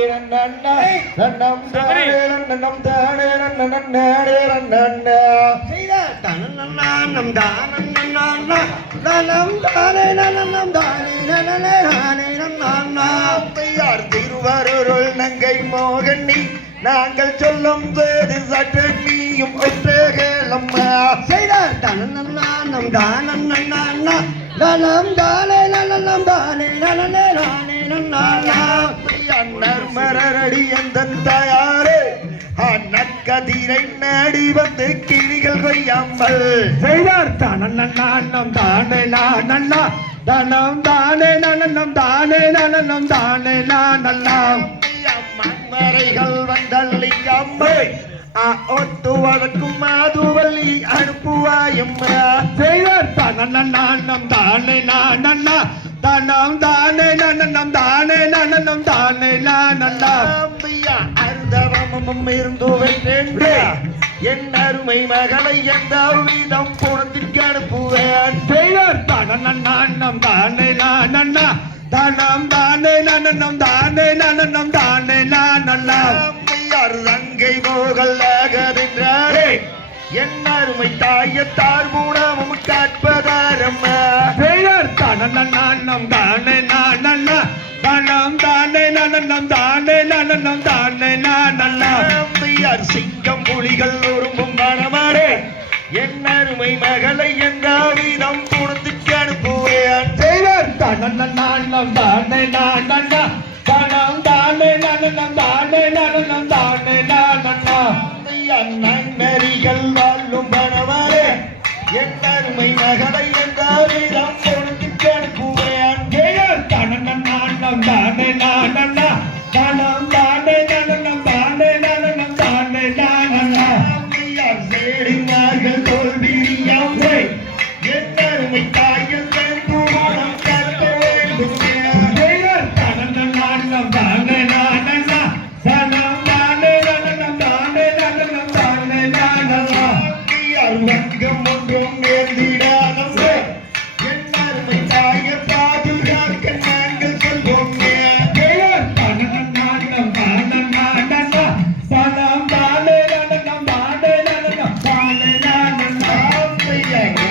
நன்னம் திருவாரூருள் நங்கை மோகனி நாங்கள் சொல்லும் வேறு சற்று நீயும் ஒற்றேகலம்மா செய்தார். தானம் தானே நனம் தானே நனே நானே அண்ணர் மரடி எந்தன் தாயாரே. அந்நற்கதிரை நாடி வந்து கிளிகள் கொய்யாமல். செய்தார். தனநம் தானே நன்னா தனம் தானே நனம் தானே நனம் தானே நன்னா மண்மறைகள் வந்தள்ளி அம்மை ஒத்து வழக்கும் மாதுவல்லி அனுப்புவாயம்மா. செய்தார். தனநம் தானே நன்னா தனம் தானே நனம் தானே நனம் தானே அருந்தவமும் இருந்து என் அருமை மகளை எந்த விதம் புறத்திற்கு அனுப்புவேன். செய்தார் தனநம் தானே நன்னா தனம் தானே நனம் தானே நனம் தானே நன்னா அம்பியார் தங்கை மோகல் ஆகதென்றாரே என் அருமை தாயத்தார் மூணமும் காட்பதாரம்மா செய்தார் தனநம் தானே நன்னா தனம் தானே நனம் தானே நனம் தானே நன்னா அம்பியார் சிங்கம் புலிகள் உரும்பும் மனமாடே என் அருமை மகளை எந்த விதம் புறத்திற்கு அனுப்புவேன் செய்தார் தனநம் தானே நன்னா தனம் தானே நனம் தானே நனம் தானே நன்னா நன்னறிகள் வாழும் பணவாரே என் அருமை என்றாலே எந்த விதம் புறத்திற்கு அனுப்புவேன் செய்தார் தனநம் தானே நன்னா தனம் தானே நனம் தானே நனம் தானே நன்னா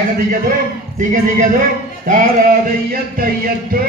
திகதிகதோ திகதிகதோ தாராதைய தையத்தோ